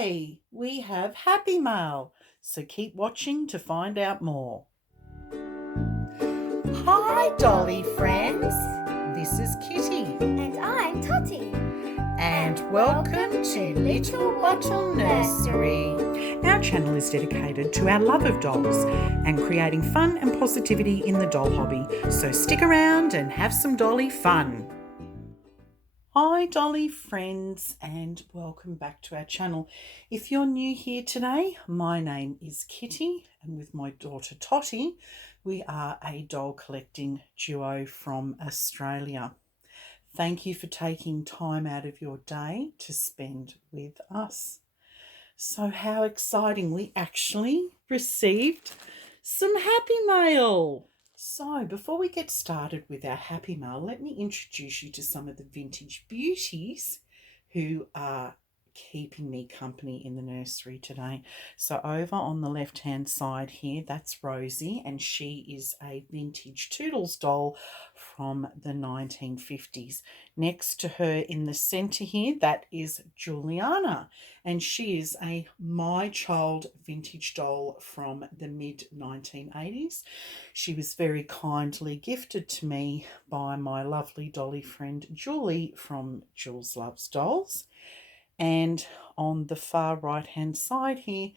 Today we have Happy Mail, so keep watching to find out more. Hi Dolly Friends, this is Kitty. And I'm Tottie. And welcome to Little Wattle Nursery. Our channel is dedicated to our love of dolls and creating fun and positivity in the doll hobby. So stick around and have some dolly fun. Hi Dolly Friends and welcome back to our channel. If you're new here today, my name is Kitty and with my daughter Tottie, we are a doll collecting duo from Australia. Thank you for taking time out of your day to spend with us. So how exciting, we actually received some happy mail. So before we get started with our happy mail, let me introduce you to some of the vintage beauties who are keeping me company in the nursery today. So over on the left hand side here, that's Rosie, and she is a vintage Toodles doll from the 1950s. Next to her in the center here, that is Juliana, and she is a My Child vintage doll from the mid 1980s. She was very kindly gifted to me by my lovely dolly friend Julie from Jules Loves Dolls. And on the far right hand side here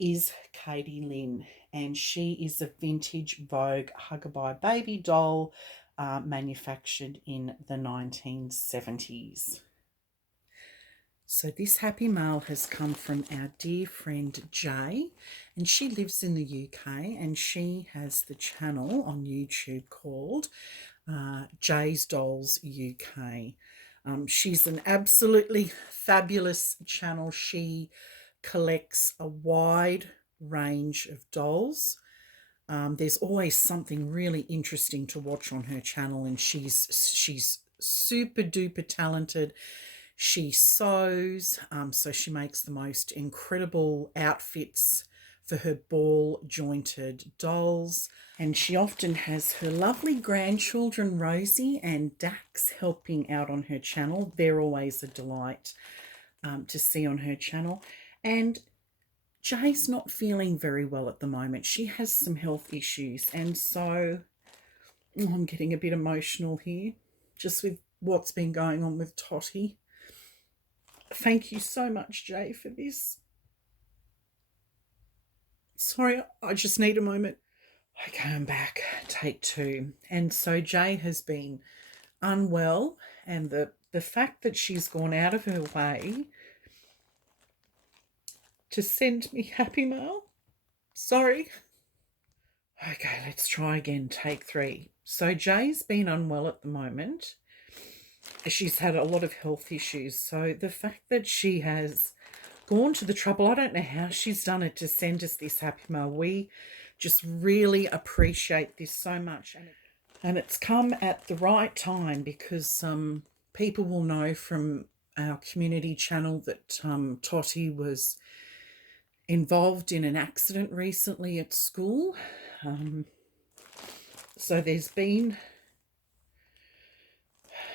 is Katie Lynn, and she is a vintage Vogue Huggabye baby doll manufactured in the 1970s. So this happy mail has come from our dear friend Jay, and she lives in the UK and she has the channel on YouTube called Jay's Dolls UK. She's an absolutely fabulous channel. She collects a wide range of dolls. There's always something really interesting to watch on her channel, and she's super duper talented. She sews, so she makes the most incredible outfits for her ball jointed dolls, and she often has her lovely grandchildren Rosie and Dax helping out on her channel. They're always a delight to see on her channel. And Jay's not feeling very well at the moment. She has some health issues, and so I'm getting a bit emotional here just with what's been going on with Tottie. Thank you so much, Jay, for this. Sorry, I just need a moment. Okay, I'm back. Take two. And so Jay has been unwell, and the fact that she's gone out of her way to send me happy mail. Sorry. Okay, let's try again. Take three. So Jay's been unwell at the moment. She's had a lot of health issues. So the fact that she has gone to the trouble, I don't know how she's done it, to send us this happy mail. We just really appreciate this so much. And it's come at the right time because people will know from our community channel that Tottie was involved in an accident recently at school. So there's been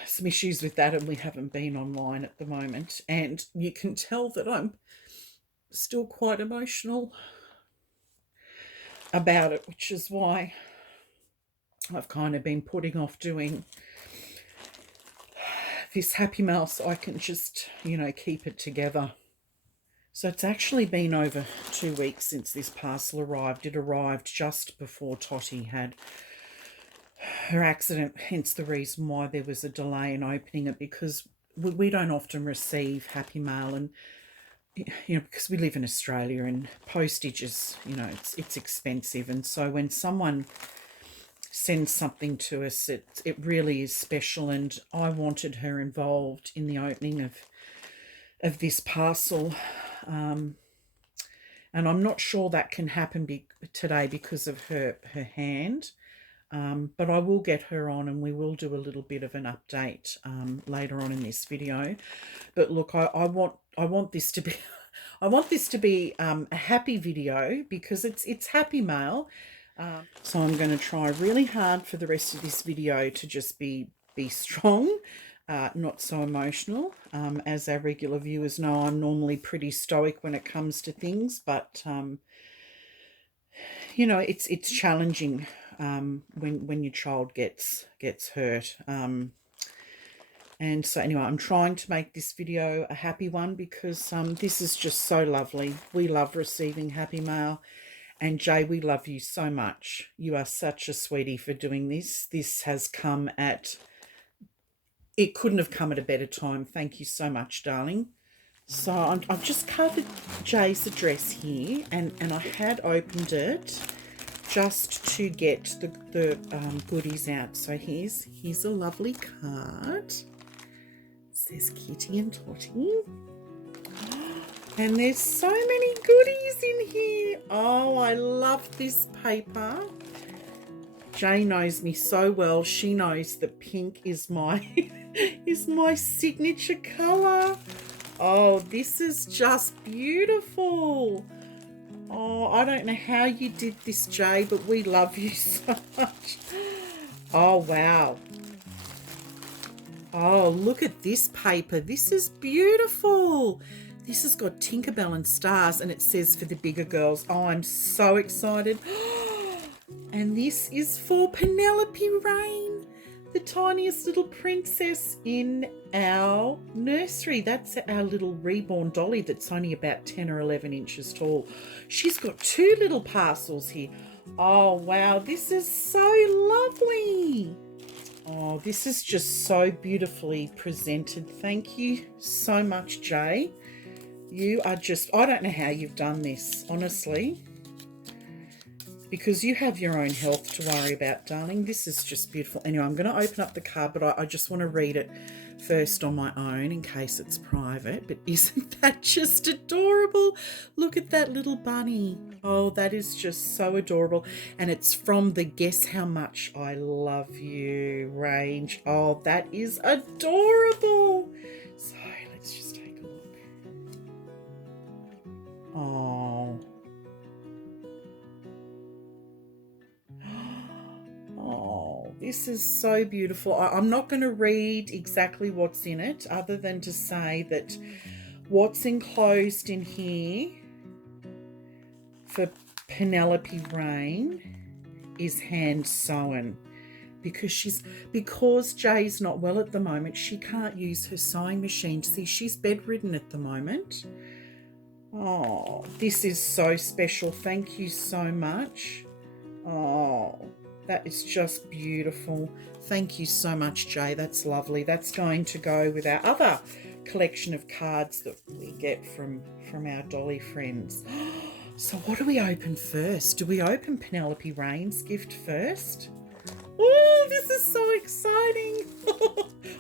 some issues with that, and we haven't been online at the moment, and you can tell that I'm still quite emotional about it, which is why I've kind of been putting off doing this happy mail so I can just, keep it together. So it's actually been over 2 weeks since this parcel arrived. It arrived just before Tottie had her accident, hence the reason why there was a delay in opening it, because we don't often receive happy mail, and because we live in Australia and postage is, it's expensive, and so when someone sends something to us, it really is special, and I wanted her involved in the opening of this parcel, and I'm not sure that can happen today because of her hand. But I will get her on, and we will do a little bit of an update later on in this video. But look, I want this to be a happy video because it's happy mail. So I'm going to try really hard for the rest of this video to just be strong not so emotional. As our regular viewers know, I'm normally pretty stoic when it comes to things, but you know, it's challenging when your child gets hurt. And so anyway, I'm trying to make this video a happy one because this is just so lovely. We love receiving happy mail. And Jay, we love you so much. You are such a sweetie for doing this. This has come at, it couldn't have come at a better time. Thank you so much, darling. So I've just covered Jay's address here, and I had opened it just to get the goodies out. So here's a lovely card. It says Kitty and Tottie. And there's so many goodies in here. Oh, I love this paper. Jay knows me so well. She knows that pink is my is my signature colour. Oh, this is just beautiful. Oh, I don't know how you did this, Jay, but we love you so much. Oh, wow. Oh, look at this paper. This is beautiful. This has got Tinkerbell and stars, and it says for the bigger girls. Oh, I'm so excited. And this is for Penelope Rain, the tiniest little princess in our nursery. That's our little reborn dolly that's only about 10 or 11 inches tall. She's got 2 little parcels here. Oh, wow. This is so lovely. Oh, this is just so beautifully presented. Thank you so much, Jay. You are just, I don't know how you've done this, honestly, because you have your own health to worry about, darling. This is just beautiful. Anyway, I'm going to open up the card, but I just want to read it first on my own in case it's private. But isn't that just adorable? Look at that little bunny. Oh, that is just so adorable. And it's from the Guess How Much I Love You range. Oh, that is adorable. So let's just take a look. Oh. Oh, this is so beautiful. I'm not going to read exactly what's in it other than to say that what's enclosed in here for Penelope Rain is hand sewn because Jay's not well at the moment. She can't use her sewing machine. See, she's bedridden at the moment. Oh, this is so special. Thank you so much. Oh, that is just beautiful. Thank you so much, Jay. That's lovely. That's going to go with our other collection of cards that we get from our Dolly Friends. So what do we open first? Do we open Penelope Rain's gift first? Oh, this is so exciting.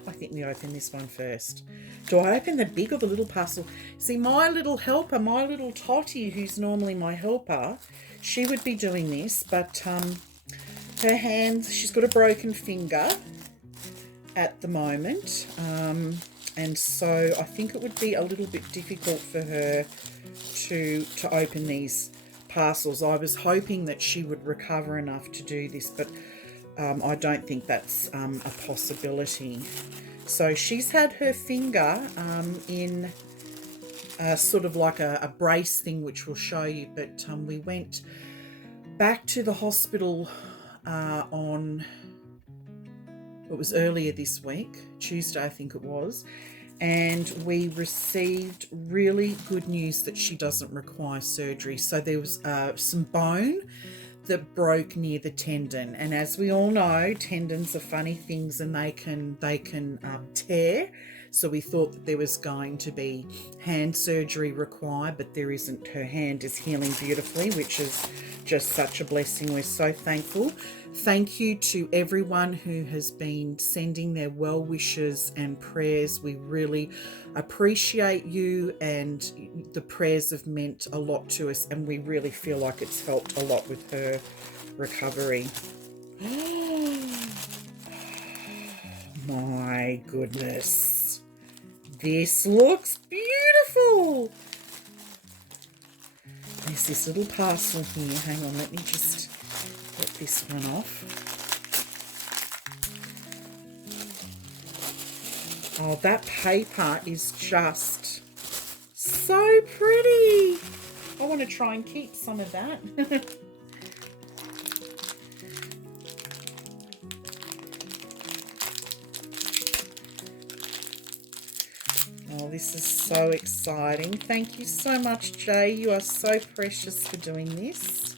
I think we open this one first. Do I open the big or the little parcel? See, my little helper, my little Tottie, who's normally my helper, she would be doing this, but her hands, she's got a broken finger at the moment, and so I think it would be a little bit difficult for her to open these parcels. I was hoping that she would recover enough to do this, but I don't think that's a possibility. So she's had her finger in sort of like a brace thing, which we'll show you, but we went back to the hospital on, it was earlier this week, Tuesday I think it was, and we received really good news that she doesn't require surgery. So there was some bone that broke near the tendon, and as we all know, tendons are funny things and they can tear. So we thought that there was going to be hand surgery required, but there isn't. Her hand is healing beautifully, which is just such a blessing. We're so thankful. Thank you to everyone who has been sending their well wishes and prayers. We really appreciate you, and the prayers have meant a lot to us, and we really feel like it's helped a lot with her recovery. My goodness, this looks beautiful. There's this little parcel here. Hang on, let me just get this one off. Oh, that paper is just so pretty. I want to try and keep some of that. Oh, this is so exciting. Thank you so much, Jay. You are so precious for doing this.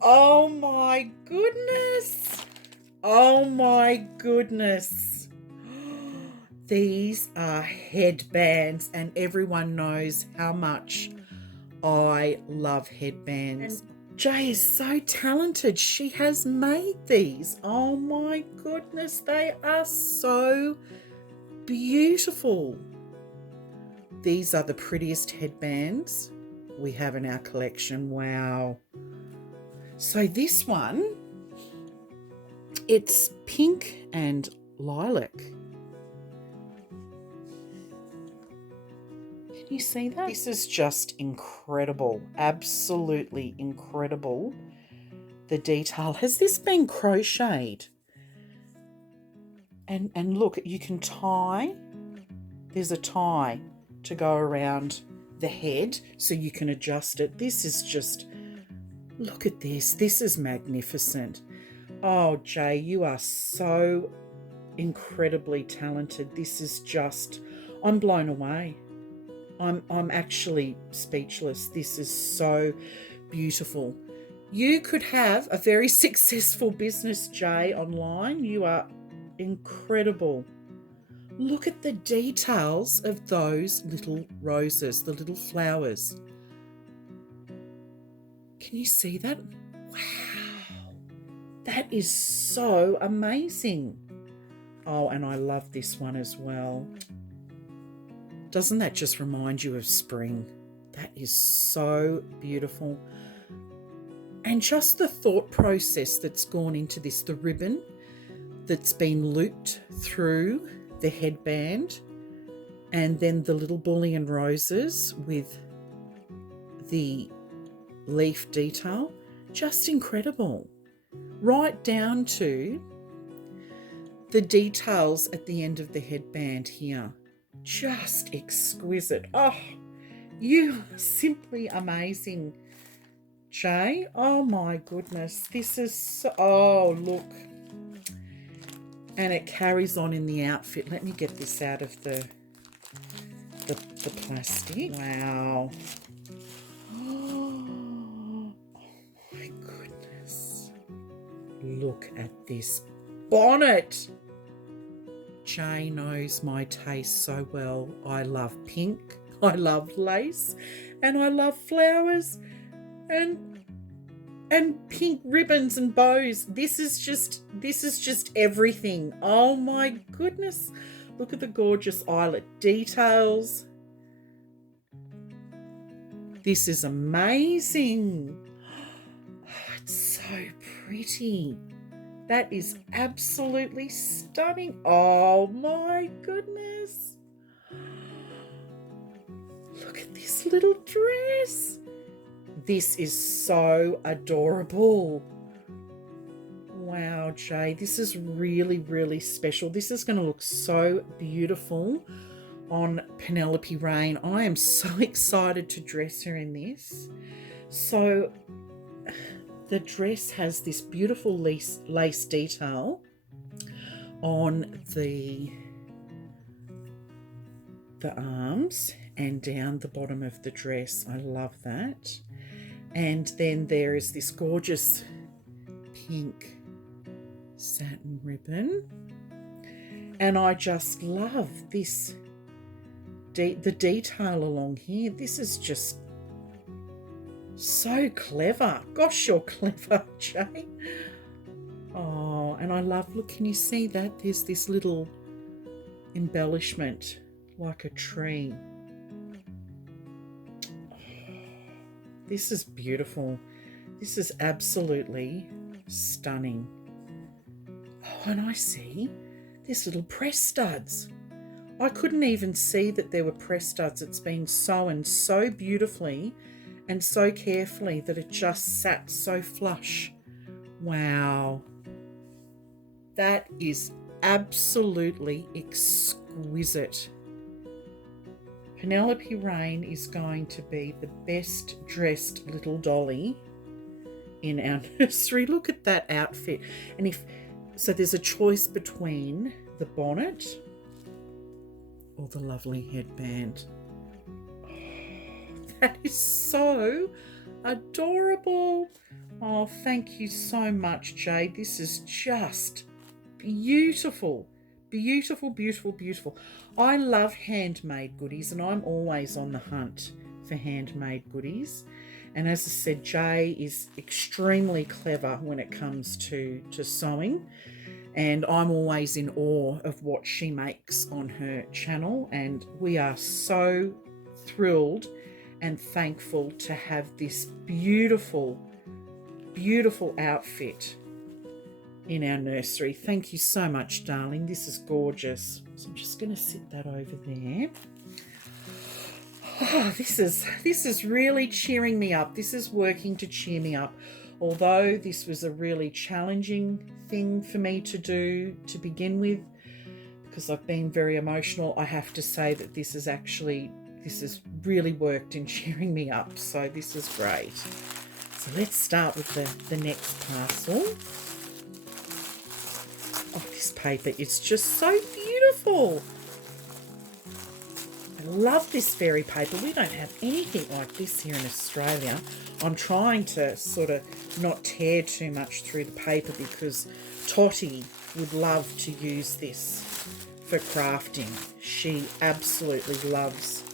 Oh my goodness. Oh my goodness. These are headbands, and everyone knows how much I love headbands. And Jay is so talented. She has made these. Oh my goodness, they are so beautiful. These are the prettiest headbands we have in our collection. Wow. So this one, it's pink and lilac. Can you see that? This is just incredible. Absolutely incredible. The detail. Has this been crocheted? And look, you can tie. There's a tie to go around the head so you can adjust it. This is just, look at this. This is magnificent. Oh, Jay, you are so incredibly talented. This is just, I'm blown away. I'm actually speechless. This is so beautiful. You could have a very successful business, Jay, online. You are incredible. Look at the details of those little roses, the little flowers. Can you see that? Wow. That is so amazing. Oh, and I love this one as well. Doesn't that just remind you of spring? That is so beautiful. And just the thought process that's gone into this, the ribbon that's been looped through the headband, and then the little bullion roses with the leaf detail, just incredible. Right down to the details at the end of the headband here. Just exquisite. Oh, you are simply amazing, Jay. Oh my goodness. This is so, oh, look. And it carries on in the outfit. Let me get this out of the plastic. Wow. Oh my goodness. Look at this bonnet. Jay knows my taste so well. I love pink, I love lace, and I love flowers and pink ribbons and bows. This is just everything. Oh my goodness. Look at the gorgeous eyelet details. This is amazing. Oh, it's so pretty. That is absolutely stunning. Oh my goodness. Look at this little dress. This is so adorable. Wow, Jay, this is really, really special. This is going to look so beautiful on Penelope Rain. I am so excited to dress her in this. So the dress has this beautiful lace detail on the arms and down the bottom of the dress. I love that. And then there is this gorgeous pink satin ribbon. And I just love this, the detail along here. This is just so clever. Gosh, you're clever, Jay. Oh, and I love, look, can you see that? There's this little embellishment like a tree. Oh, this is beautiful. This is absolutely stunning. Oh, and I see there's little press studs. I couldn't even see that there were press studs. It's been sewn so beautifully and so carefully that it just sat so flush. Wow. That is absolutely exquisite. Penelope Rain is going to be the best dressed little dolly in our nursery. Look at that outfit. And so there's a choice between the bonnet or the lovely headband. Oh, that is so adorable. Oh, thank you so much, Jade. This is just beautiful. Beautiful, beautiful, beautiful. I love handmade goodies, and I'm always on the hunt for handmade goodies. And as I said, Jay is extremely clever when it comes to sewing, and I'm always in awe of what she makes on her channel, and we are so thrilled and thankful to have this beautiful, beautiful outfit in our nursery. Thank you so much, darling. This is gorgeous. So I'm just going to sit that over there. Oh, this is really cheering me up. This is working to cheer me up. Although this was a really challenging thing for me to do to begin with, because I've been very emotional, I have to say that this has really worked in cheering me up. So this is great. So let's start with the next parcel. Oh, this paper is just so beautiful. I love this fairy paper. We don't have anything like this here in Australia. I'm trying to sort of not tear too much through the paper because Tottie would love to use this for crafting. She absolutely loves.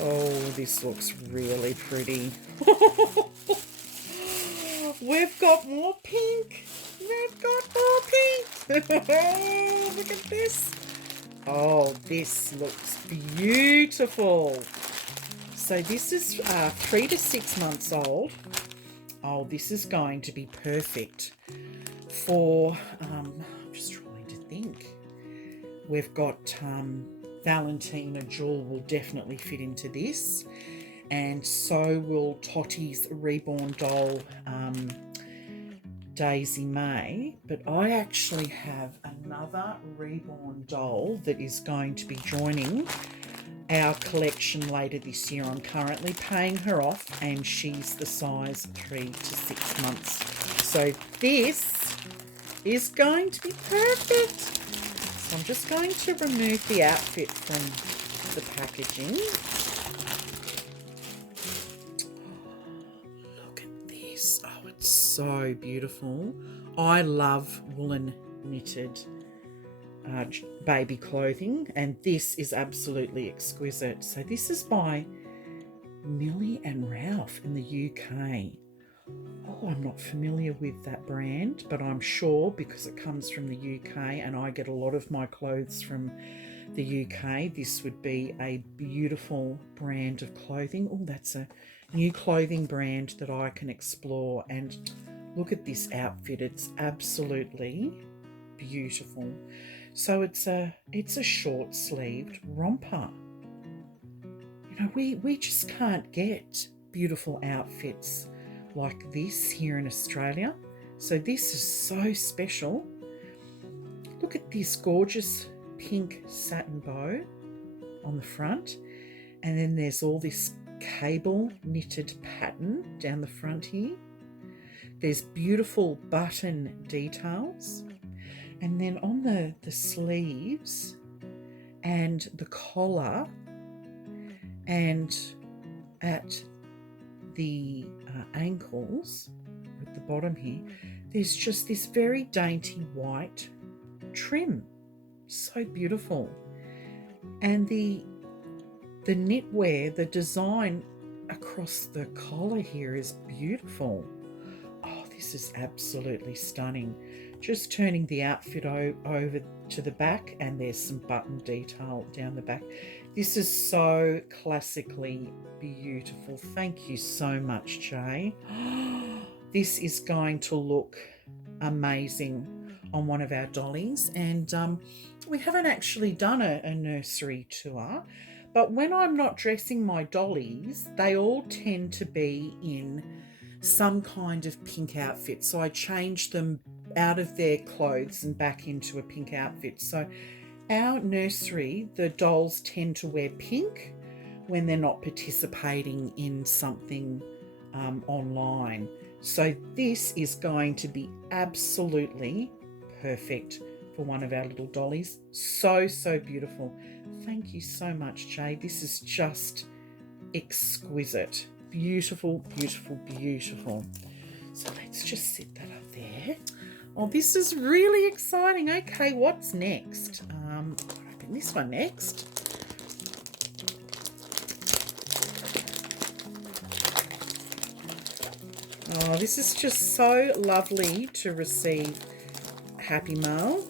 Oh, this looks really pretty. We've got more pink. We've got more pink. Look at this. Oh, this looks beautiful. So this is 3 to 6 months old. Oh, this is going to be perfect for, I'm just trying to think. We've got Valentina Jewel will definitely fit into this. And so will Tottie's Reborn doll, Daisy May. But I actually have another Reborn doll that is going to be joining our collection later this year. I'm currently paying her off and she's the size 3 to 6 months. So this is going to be perfect. So I'm just going to remove the outfit from the packaging. Look at this. Oh, it's so beautiful. I love woolen knitted baby clothing, and this is absolutely exquisite. So this is by Millie and Ralph in the UK. Oh, I'm not familiar with that brand, but I'm sure because it comes from the UK and I get a lot of my clothes from the UK, this would be a beautiful brand of clothing. Oh, that's a new clothing brand that I can explore. And look at this outfit. It's absolutely beautiful. So it's a short-sleeved romper. You know, we just can't get beautiful outfits like this here in Australia. So this is so special. Look at this gorgeous pink satin bow on the front. And then there's all this cable knitted pattern down the front here. There's beautiful button details. And then on the sleeves and the collar and at the ankles at the bottom here, there's just this very dainty white trim. So beautiful. And the knitwear, the design across the collar here is beautiful. Oh, this is absolutely stunning. Just turning the outfit over to the back, and there's some button detail down the back. This is so classically beautiful. Thank you so much, Jay. This is going to look amazing on one of our dollies. And we haven't actually done a nursery tour, but when I'm not dressing my dollies, they all tend to be in some kind of pink outfit. So I change them out of their clothes and back into a pink outfit. So our nursery, the dolls tend to wear pink when they're not participating in something online. So this is going to be absolutely perfect for one of our little dollies. So, so beautiful. Thank you so much, Jade. This is just exquisite. Beautiful, beautiful, beautiful. So let's just set that up there. Oh, this is really exciting. Okay, what's next? I'll open this one next. Oh, this is just so lovely to receive Happy Mail.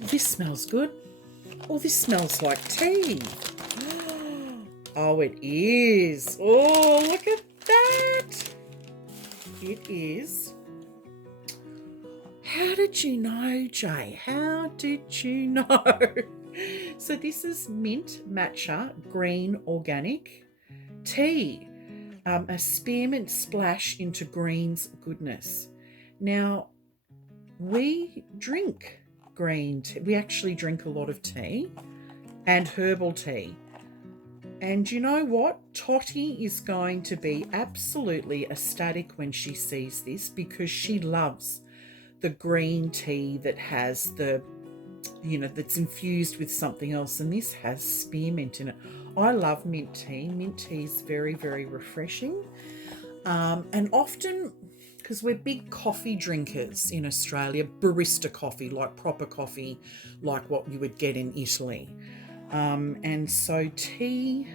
This smells good. Oh, this smells like tea. Oh, it is. Oh, look at that. It is. How did you know, Jay? How did you know? So this is mint matcha green organic tea. A spearmint splash into green's goodness. Now, we drink green tea. We actually drink a lot of tea and herbal tea. And you know what? Tottie is going to be absolutely ecstatic when she sees this, because she loves the green tea that has the, that's infused with something else. And this has spearmint in it. I love mint tea. Mint tea is very, very refreshing. And often, because we're big coffee drinkers in Australia, barista coffee, like proper coffee, like what you would get in Italy. And so tea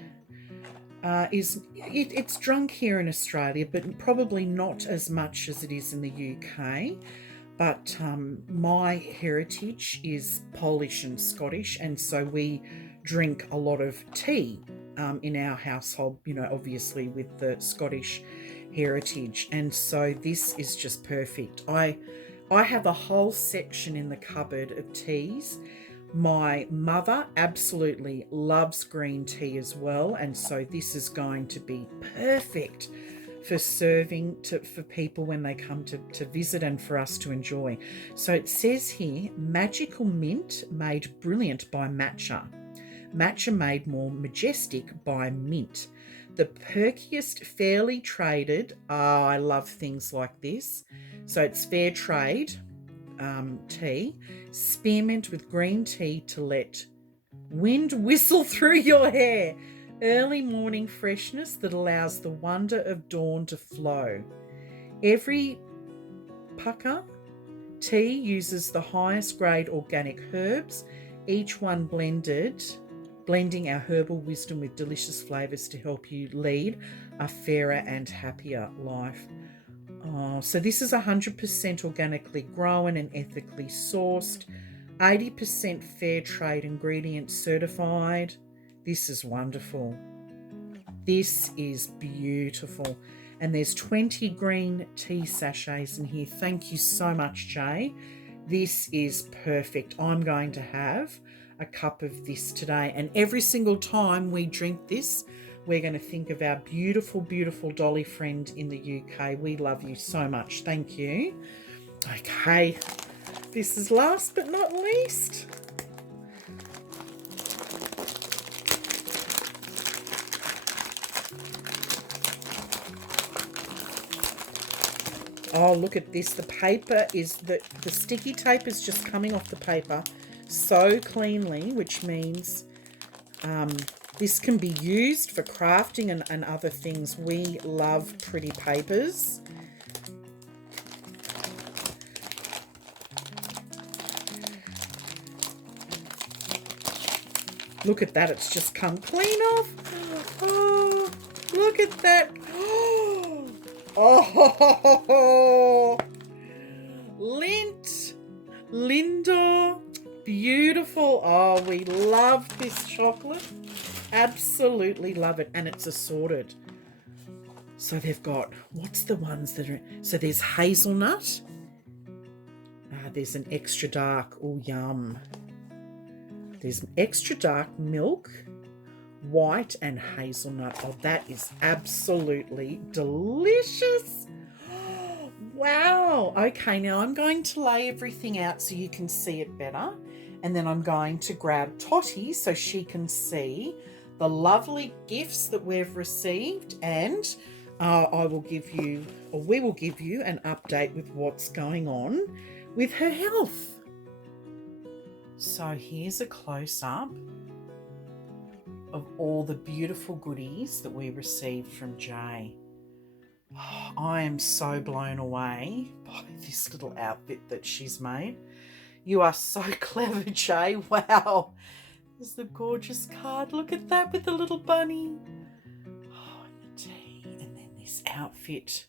it's drunk here in Australia, but probably not as much as it is in the UK. But my heritage is Polish and Scottish, and so we drink a lot of tea in our household, obviously with the Scottish heritage. And so this is just perfect. I have a whole section in the cupboard of teas. My mother absolutely loves green tea as well, and so this is going to be perfect for serving for people when they come to visit and for us to enjoy. So it says here, magical mint made brilliant by matcha. Matcha made more majestic by mint. The perkiest fairly traded, I love things like this. So it's fair trade tea, spearmint with green tea to let wind whistle through your hair. Early morning freshness that allows the wonder of dawn to flow. Every pucker tea uses the highest grade organic herbs, each one blending our herbal wisdom with delicious flavours to help you lead a fairer and happier life. Oh, so this is 100% organically grown and ethically sourced, 80% fair trade ingredients certified. This is wonderful. This is beautiful. And there's 20 green tea sachets in here. Thank you so much, Jay. This is perfect. I'm going to have a cup of this today. And every single time we drink this, we're going to think of our beautiful, beautiful Dolly friend in the UK. We love you so much. Thank you. Okay, this is last but not least. Oh, look at this. The paper is, the sticky tape is just coming off the paper so cleanly, which means this can be used for crafting and other things. We love pretty papers. Look at that. It's just come clean off. Oh, look at that. Oh, Lint, Lindor, beautiful. Oh, we love this chocolate. Absolutely love it. And it's assorted. So they've got, what's the ones that are, so there's hazelnut. There's an extra dark, oh yum. There's extra dark milk, white and hazelnut. Oh, that is absolutely delicious. Wow. Okay, now I'm going to lay everything out so you can see it better. And then I'm going to grab Tottie so she can see the lovely gifts that we've received. And I will give you, or we will give you, an update with what's going on with her health. So here's a close-up of all the beautiful goodies that we received from Jay. Oh, I am so blown away by this little outfit that she's made. You are so clever, Jay. Wow. There's the gorgeous card. Look at that with the little bunny. Oh, and the tea. And then this outfit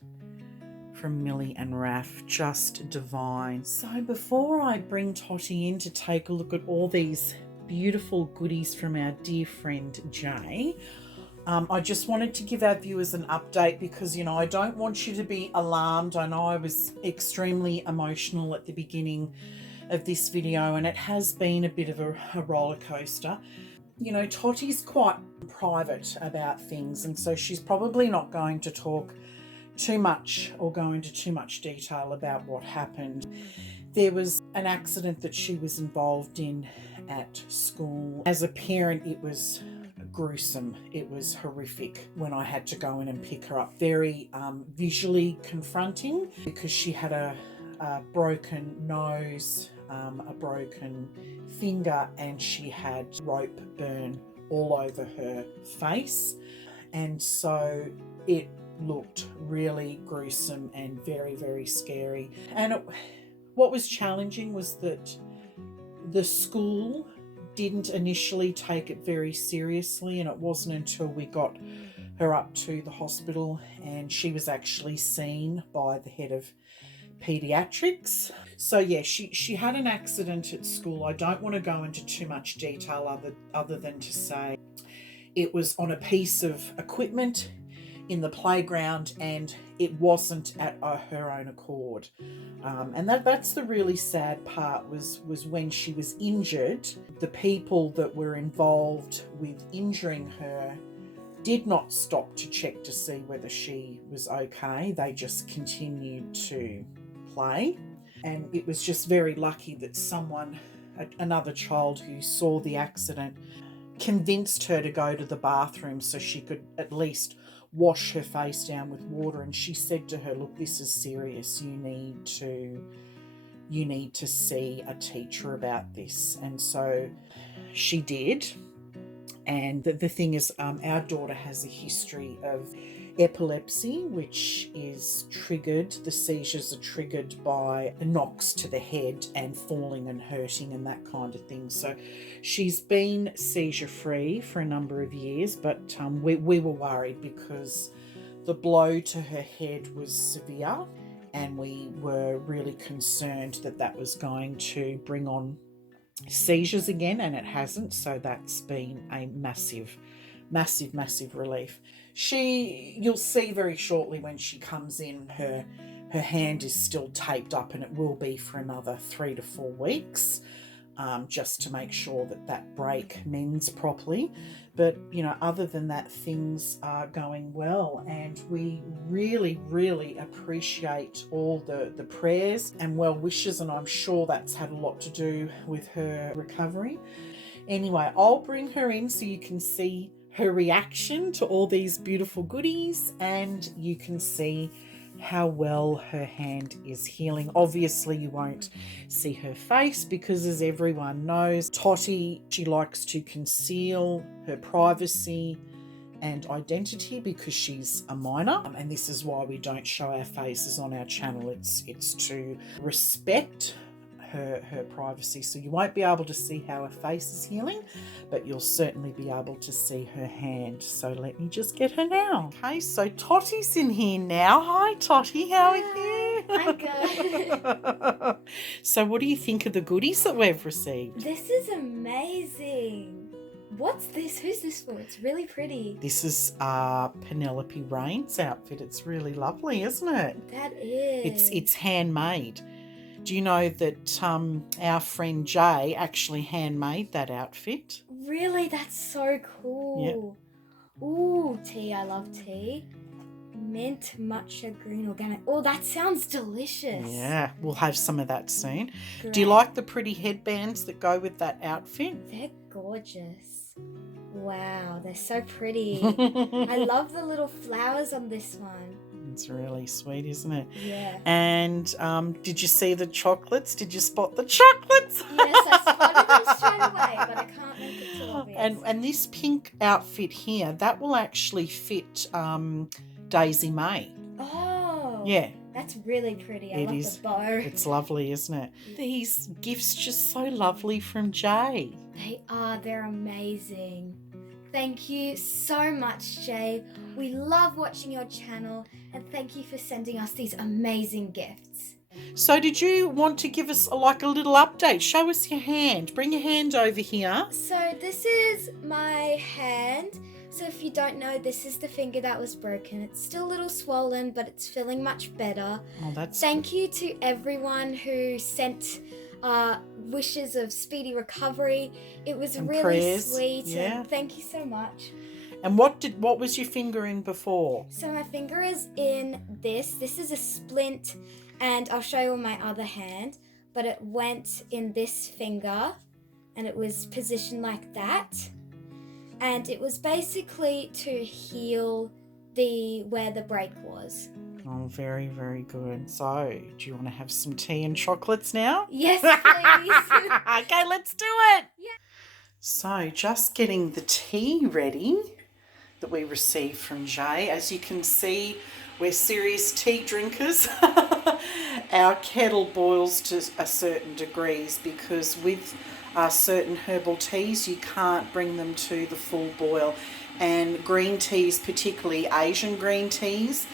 from Millie and Raph. Just divine. So before I bring Tottie in to take a look at all these beautiful goodies from our dear friend Jay, I just wanted to give our viewers an update because, I don't want you to be alarmed. I know I was extremely emotional at the beginning of this video and it has been a bit of a roller coaster. Tottie's quite private about things, and so she's probably not going to talk too much or go into too much detail about what happened. There was an accident that she was involved in at school. As a parent, it was gruesome. It was horrific when I had to go in and pick her up. Very visually confronting because she had a broken nose, a broken finger, and she had rope burn all over her face. And so it looked really gruesome and very, very scary. And what was challenging was that the school didn't initially take it very seriously, and it wasn't until we got her up to the hospital and she was actually seen by the head of pediatrics. So yeah, she had an accident at school. I don't want to go into too much detail other than to say it was on a piece of equipment in the playground and it wasn't at her own accord. And that's the really sad part was when she was injured, the people that were involved with injuring her did not stop to check to see whether she was okay. They just continued to play. And it was just very lucky that another child who saw the accident, convinced her to go to the bathroom so she could at least wash her face down with water. And she said to her, look, this is serious. You need to see a teacher about this. And so she did. And the thing is, our daughter has a history of epilepsy, which is triggered. The seizures are triggered by knocks to the head and falling and hurting and that kind of thing. So she's been seizure free for a number of years, but we were worried because the blow to her head was severe and we were really concerned that was going to bring on seizures again, and it hasn't. So that's been a massive relief. You'll see very shortly when she comes in, her hand is still taped up, and it will be for another 3 to 4 weeks, just to make sure that break mends properly. But other than that, things are going well, and we really appreciate all the prayers and well wishes, and I'm sure that's had a lot to do with her recovery. Anyway, I'll bring her in so you can see her reaction to all these beautiful goodies, and you can see how well her hand is healing. Obviously, you won't see her face because, as everyone knows, Tottie, she likes to conceal her privacy and identity because she's a minor, and this is why we don't show our faces on our channel. It's to respect her privacy. So you won't be able to see how her face is healing, but you'll certainly be able to see her hand. So let me just get her now. Okay, so Tottie's in here now. Hi Tottie, how are you? I'm good. So what do you think of the goodies that we've received? This is amazing. What's this? Who's this for? It's really pretty. This is Penelope Rain's outfit. It's really lovely, isn't it? That is. It's handmade. Do you know that our friend Jay actually handmade that outfit? Really? That's so cool. Yep. Ooh, tea. I love tea. mint matcha green organic. Oh, that sounds delicious. Yeah, we'll have some of that soon. Great. Do you like the pretty headbands that go with that outfit? They're gorgeous. Wow, they're so pretty. I love the little flowers on this one. It's really sweet, isn't it? Yeah. And did you see the chocolates? Did you spot the chocolates? Yes, I spotted them straight away, but I can't make it too obvious. And this pink outfit here, that will actually fit Daisy May. Oh. Yeah. That's really pretty. I It love is. the bow. It's lovely, isn't it? These gifts just so lovely from Jay. They are. They're amazing. Thank you so much, Jay. We love watching your channel, and thank you for sending us these amazing gifts. So did you want to give us a little update? Show us your hand. Bring your hand over here. So this is my hand. So if you don't know, this is the finger that was broken. It's still a little swollen, but it's feeling much better. Oh, that's Thank you to everyone who sent wishes of speedy recovery. It was And really prayers, sweet. yeah. And thank you so much. And what was your finger in before? So my finger is in this. This is a splint, and I'll show you on my other hand. But it went in this finger, and it was positioned like that. And it was basically to heal where the break was. Oh, very, very good. So, do you want to have some tea and chocolates now? Yes, please. Okay, let's do it. Yeah. So, just getting the tea ready that we received from Jay. As you can see, we're serious tea drinkers. Our kettle boils to a certain degrees because with certain herbal teas, you can't bring them to the full boil. And green teas, particularly Asian green teas,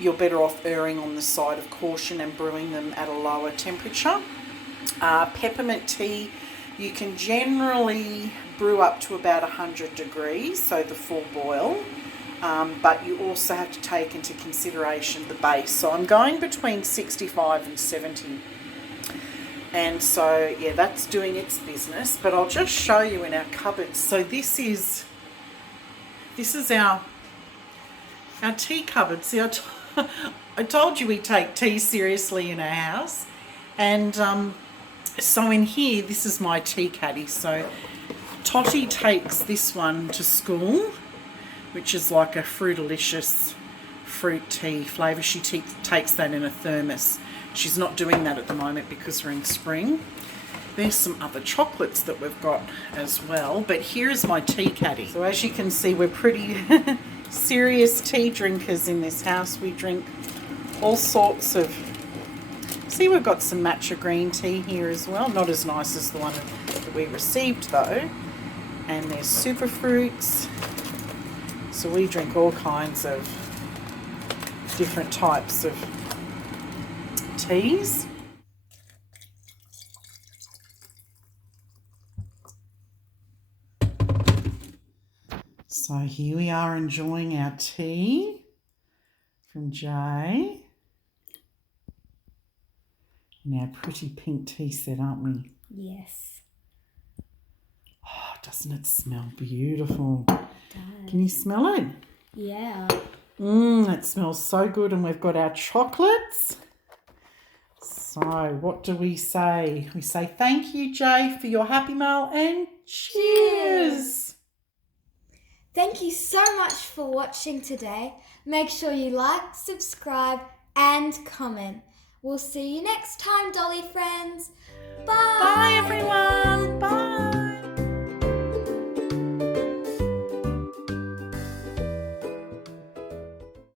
you're better off erring on the side of caution and brewing them at a lower temperature. Peppermint tea, you can generally brew up to about 100 degrees, so the full boil. But you also have to take into consideration the base. So I'm going between 65 and 70. And so, yeah, that's doing its business. But I'll just show you in our cupboards. So this is our tea cupboard. See, I told you we take tea seriously in our house. And so in here, this is my tea caddy. So Tottie takes this one to school, which is like a Fruitalicious fruit tea flavour. She takes that in a thermos. She's not doing that at the moment because we're in spring. There's some other chocolates that we've got as well. But here's my tea caddy. So as you can see, we're pretty serious tea drinkers in this house. We drink all sorts of... See, we've got some matcha green tea here as well. Not as nice as the one that we received though. And there's superfruits. So we drink all kinds of different types of teas. So here we are enjoying our tea from Jay. And our pretty pink tea set, aren't we? Yes. Oh, doesn't it smell beautiful? It does. Can you smell it? Yeah. It smells so good. And we've got our chocolates. So what do we say? We say thank you, Jay, for your happy mail and cheers. Thank you so much for watching today. Make sure you like, subscribe, and comment. We'll see you next time, Dolly Friends. Bye. Bye, everyone. Bye.